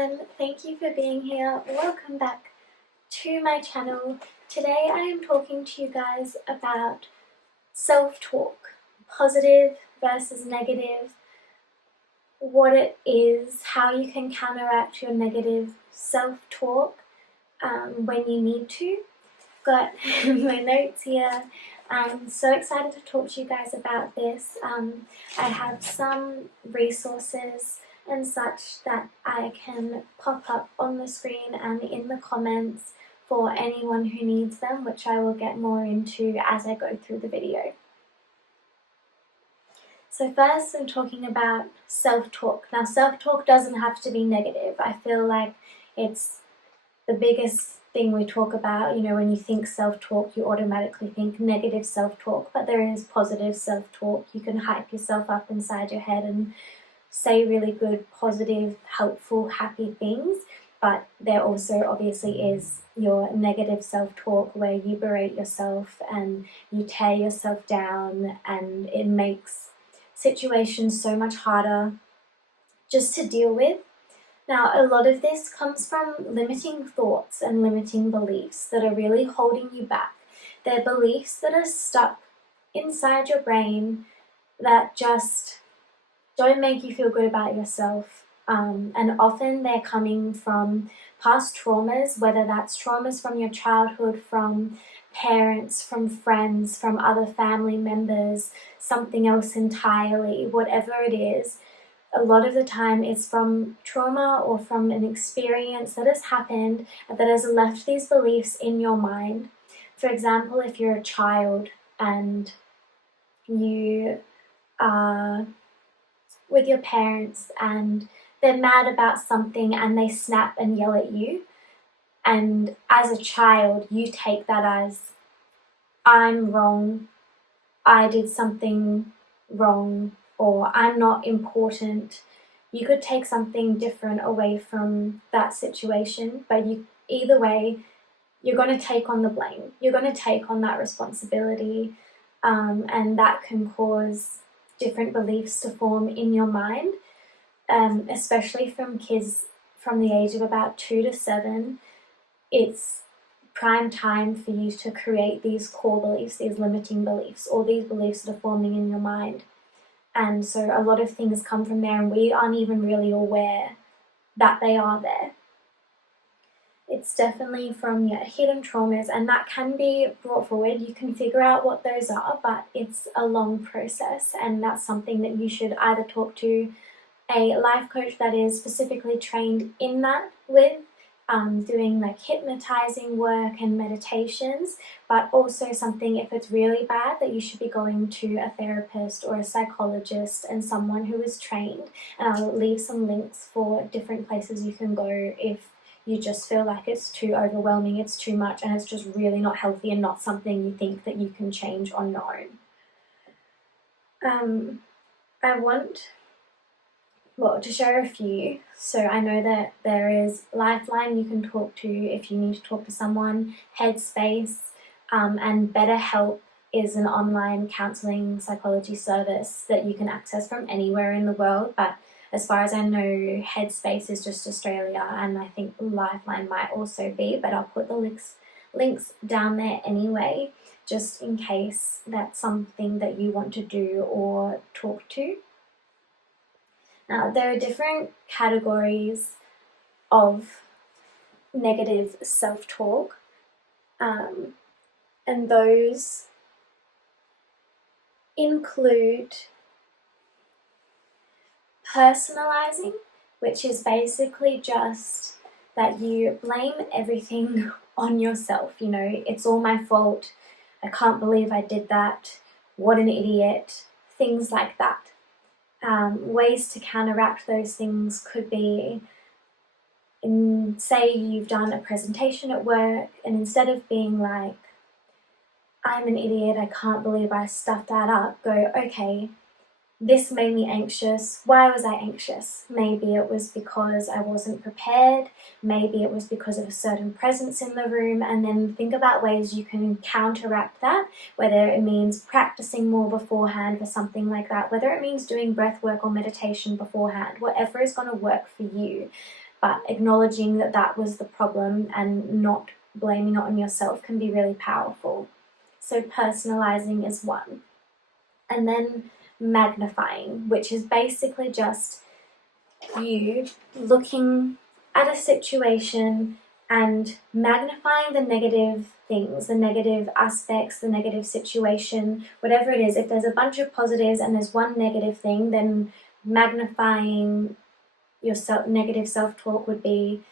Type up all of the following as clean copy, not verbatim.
everyone, thank you for being here. Welcome back to my channel. Today I am talking to you guys about self-talk, positive versus negative, what it is, how you can counteract your negative self-talk when you need to. Got my notes here. I'm so excited to talk to you guys about this. I have some resources and such that I can pop up on the screen and in the comments for anyone who needs them, which I will get more into as I go through the video. So first I'm talking about self-talk. Now self-talk doesn't have to be negative. I feel like it's the biggest thing we talk about. You know, when you think self-talk, you automatically think negative self-talk, but there is positive self-talk. You can hype yourself up inside your head and say really good, positive, helpful, happy things, but there also obviously is your negative self-talk where you berate yourself and you tear yourself down, and it makes situations so much harder just to deal with. Now, a lot of this comes from limiting thoughts and limiting beliefs that are really holding you back. They're beliefs that are stuck inside your brain that just don't make you feel good about yourself. And often they're coming from past traumas, whether that's traumas from your childhood, from parents, from friends, from other family members, something else entirely, whatever it is. A lot of the time it's from trauma or from an experience that has happened that has left these beliefs in your mind. For example, if you're a child and you are with your parents and they're mad about something and they snap and yell at you, and as a child you take that as, I'm wrong, I did something wrong, or I'm not important. You could take something different away from that situation, but either way, you're going to take on the blame. You're going to take on that responsibility, and that can cause different beliefs to form in your mind, especially from kids from the age of about 2 to 7. It's prime time for you to create these core beliefs, these limiting beliefs, all these beliefs that are forming in your mind. And so a lot of things come from there and we aren't even really aware that they are there. It's definitely from your hidden traumas, and that can be brought forward. You can figure out what those are, but it's a long process, and that's something that you should either talk to a life coach that is specifically trained in that with, doing like hypnotizing work and meditations, but also something, if it's really bad, that you should be going to a therapist or a psychologist and someone who is trained. And I'll leave some links for different places you can go if you just feel like it's too overwhelming, it's too much, and it's just really not healthy and not something you think that you can change on your own. I want to share a few. So I know that there is Lifeline you can talk to if you need to talk to someone, Headspace, and BetterHelp is an online counselling psychology service that you can access from anywhere in the world, but as far as I know, Headspace is just Australia, and I think Lifeline might also be, but I'll put the links down there anyway, just in case that's something that you want to do or talk to. Now, there are different categories of negative self-talk, and those include personalizing, which is basically just that you blame everything on yourself. You know, it's all my fault, I can't believe I did that, what an idiot, things like that. Ways to counteract those things could be, say you've done a presentation at work, and instead of being like, I'm an idiot, I can't believe I stuffed that up, go, okay, this made me anxious. Why was I anxious? Maybe it was because I wasn't prepared. Maybe it was because of a certain presence in the room. And then think about ways you can counteract that, whether it means practicing more beforehand for something like that, whether it means doing breath work or meditation beforehand, whatever is going to work for you. but acknowledging that that was the problem and not blaming it on yourself can be really powerful. So personalizing is one. And then magnifying, which is basically just you looking at a situation and magnifying the negative things, the negative aspects, the negative situation, whatever it is. If there's a bunch of positives and there's one negative thing, then magnifying your negative self-talk would be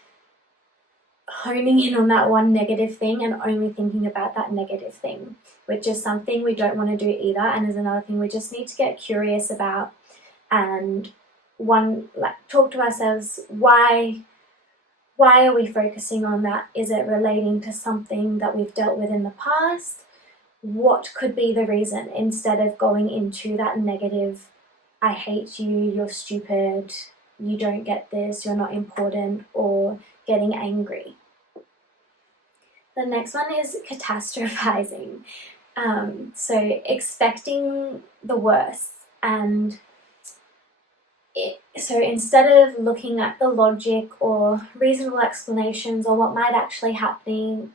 honing in on that one negative thing and only thinking about that negative thing, which is something we don't want to do either, and is another thing we just need to get curious about and talk to ourselves, why are we focusing on that? Is it relating to something that we've dealt with in the past? What could be the reason, instead of going into that negative, I hate you, you're stupid, you don't get this, you're not important, or getting angry. The next one is catastrophizing. So expecting the worst, and so instead of looking at the logic or reasonable explanations or what might actually happen,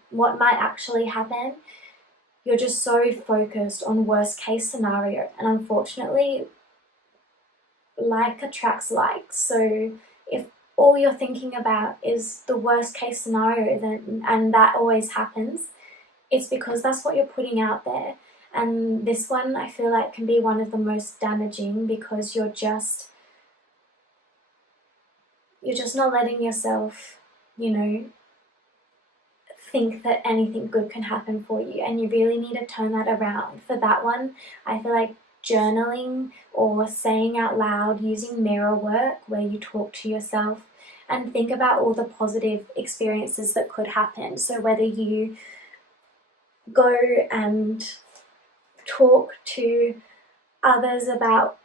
you're just so focused on worst case scenario. And unfortunately, like attracts like. So if all you're thinking about is the worst case scenario, then, and that always happens, it's because that's what you're putting out there. And this one, I feel like, can be one of the most damaging, because you're just not letting yourself, think that anything good can happen for you. And you really need to turn that around. For that one, I feel like journaling or saying out loud, using mirror work where you talk to yourself and think about all the positive experiences that could happen. So whether you go and talk to others about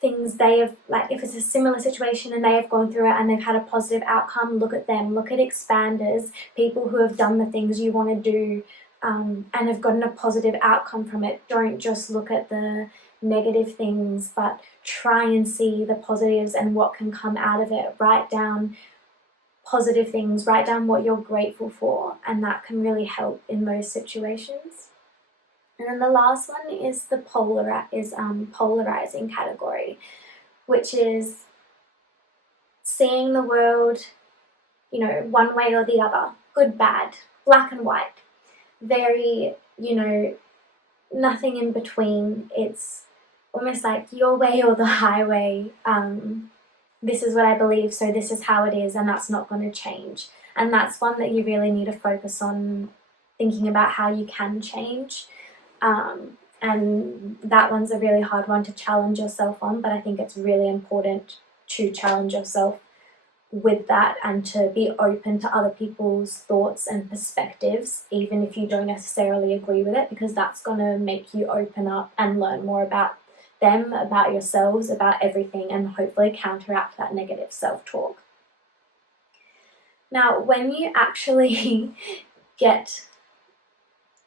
things they have, like if it's a similar situation and they have gone through it and they've had a positive outcome, look at them, look at expanders, people who have done the things you want to do and have gotten a positive outcome from it. Don't just look at the negative things, but try and see the positives and what can come out of it. Write down positive things, write down what you're grateful for, and that can really help in those situations. And then the last one is the polarizing category, which is seeing the world, one way or the other, good, bad, black and white, very, nothing in between. It's almost like your way or the highway. This is what I believe, so this is how it is, and that's not going to change. And that's one that you really need to focus on thinking about how you can change. And that one's a really hard one to challenge yourself on, but I think it's really important to challenge yourself with that and to be open to other people's thoughts and perspectives, even if you don't necessarily agree with it, because that's going to make you open up and learn more about them, about yourselves, about everything, and hopefully counteract that negative self-talk. Now, when you actually get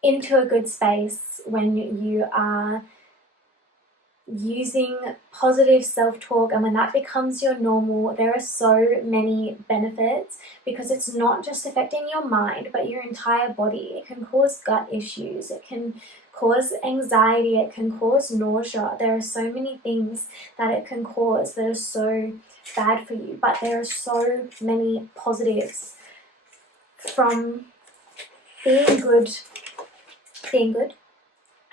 into a good space, when you are using positive self-talk and when that becomes your normal, there are so many benefits, because it's not just affecting your mind but your entire body. It can cause gut issues, it can cause anxiety, it can cause nausea. There are so many things that it can cause that are so bad for you, but there are so many positives from being good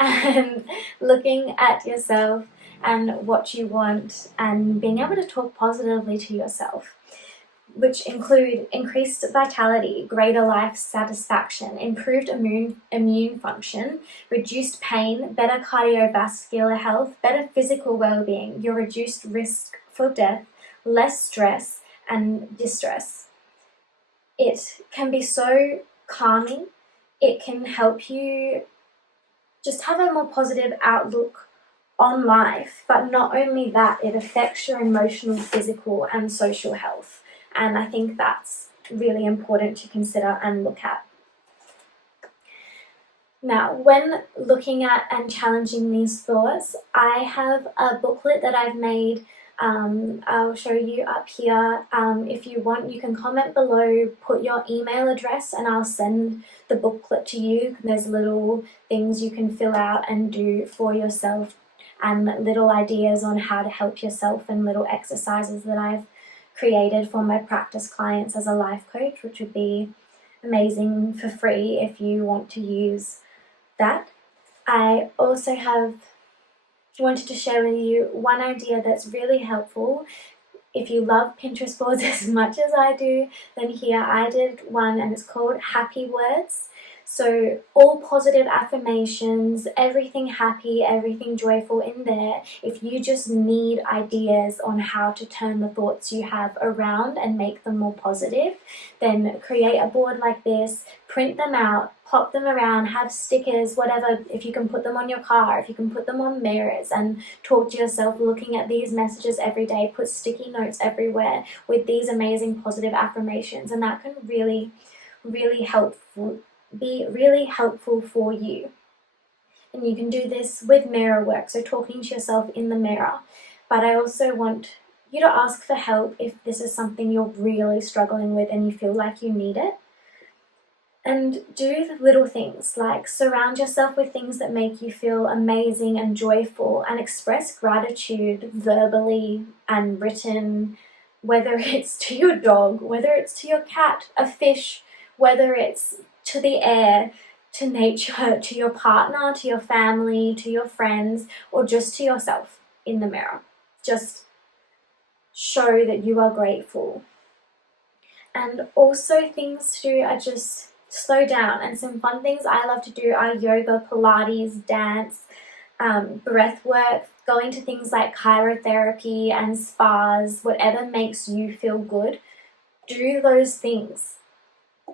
and looking at yourself and what you want and being able to talk positively to yourself, which include increased vitality, greater life satisfaction, improved immune function, reduced pain, better cardiovascular health, better physical well-being, your reduced risk for death, less stress and distress. It can be so calming. It can help you just have a more positive outlook on life, but not only that, it affects your emotional, physical and social health. And I think that's really important to consider and look at. Now, when looking at and challenging these thoughts, I have a booklet that I've made I'll show you up here. If you want, you can comment below, put your email address, and I'll send the booklet to you. There's little things you can fill out and do for yourself, and little ideas on how to help yourself, and little exercises that I've created for my practice clients as a life coach, which would be amazing for free if you want to use that. I also wanted to share with you one idea that's really helpful. If you love Pinterest boards as much as I do, then here I did one, and it's called Happy Words. So all positive affirmations, everything happy, everything joyful in there. If you just need ideas on how to turn the thoughts you have around and make them more positive, then create a board like this, print them out, pop them around, have stickers, whatever. If you can put them on your car, if you can put them on mirrors, and talk to yourself looking at these messages every day, put sticky notes everywhere with these amazing positive affirmations, and that can really, really be really helpful for you. And you can do this with mirror work, so talking to yourself in the mirror. But I also want you to ask for help if this is something you're really struggling with and you feel like you need it. And do the little things like surround yourself with things that make you feel amazing and joyful, and express gratitude verbally and written, whether it's to your dog, whether it's to your cat, a fish, whether it's to the air, to nature, to your partner, to your family, to your friends, or just to yourself in the mirror. Just show that you are grateful. And also things to do are just slow down, and some fun things I love to do are yoga, Pilates, dance, breath work, going to things like chirotherapy and spas, whatever makes you feel good. Do those things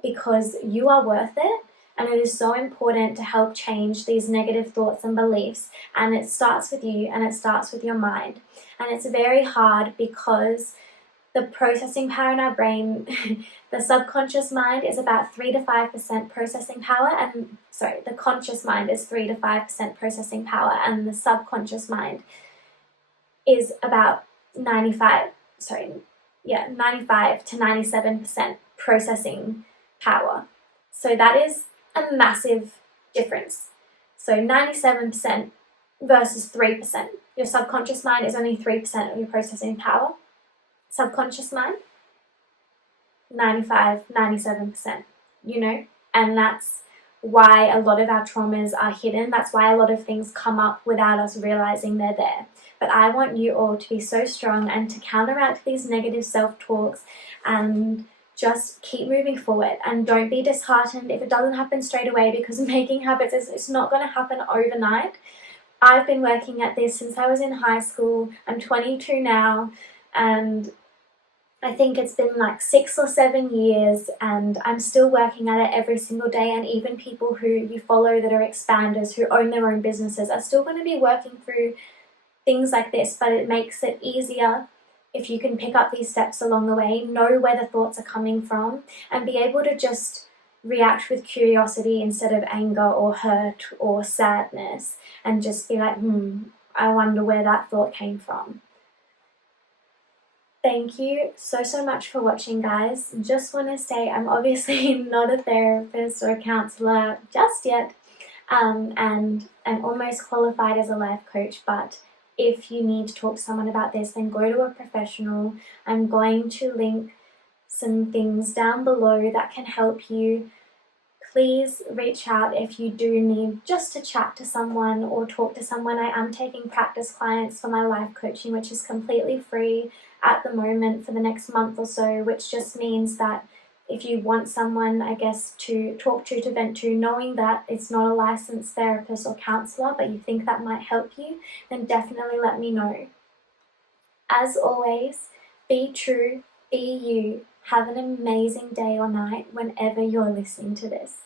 because you are worth it, and it is so important to help change these negative thoughts and beliefs, and it starts with you, and it starts with your mind. And it's very hard because the processing power in our brain, the subconscious mind is about 3 to 5% processing power, and the conscious mind is 3 to 5% processing power, and the subconscious mind is about 95 to 97% processing power. So that is a massive difference. So 97% versus 3%. Your subconscious mind is only 3% of your processing power. Subconscious mind, 95, 97%, and that's why a lot of our traumas are hidden. That's why a lot of things come up without us realizing they're there. But I want you all to be so strong and to counteract these negative self-talks and just keep moving forward, and don't be disheartened if it doesn't happen straight away, because making habits it's not going to happen overnight. I've been working at this since I was in high school. I'm 22 now, and I think it's been like 6 or 7 years, and I'm still working at it every single day. And even people who you follow that are expanders, who own their own businesses, are still going to be working through things like this, but it makes it easier if you can pick up these steps along the way, know where the thoughts are coming from, and be able to just react with curiosity instead of anger or hurt or sadness, and just be like, I wonder where that thought came from. Thank you so much for watching, guys. Just want to say I'm obviously not a therapist or a counselor just yet, and I'm almost qualified as a life coach, but if you need to talk to someone about this, then go to a professional. I'm going to link some things down below that can help you. Please reach out if you do need just to chat to someone or talk to someone. I am taking practice clients for my life coaching, which is completely free at the moment for the next month or so, which just means that if you want someone, I guess, to talk to vent to, knowing that it's not a licensed therapist or counsellor, but you think that might help you, then definitely let me know. As always, be true, be you. Have an amazing day or night whenever you're listening to this.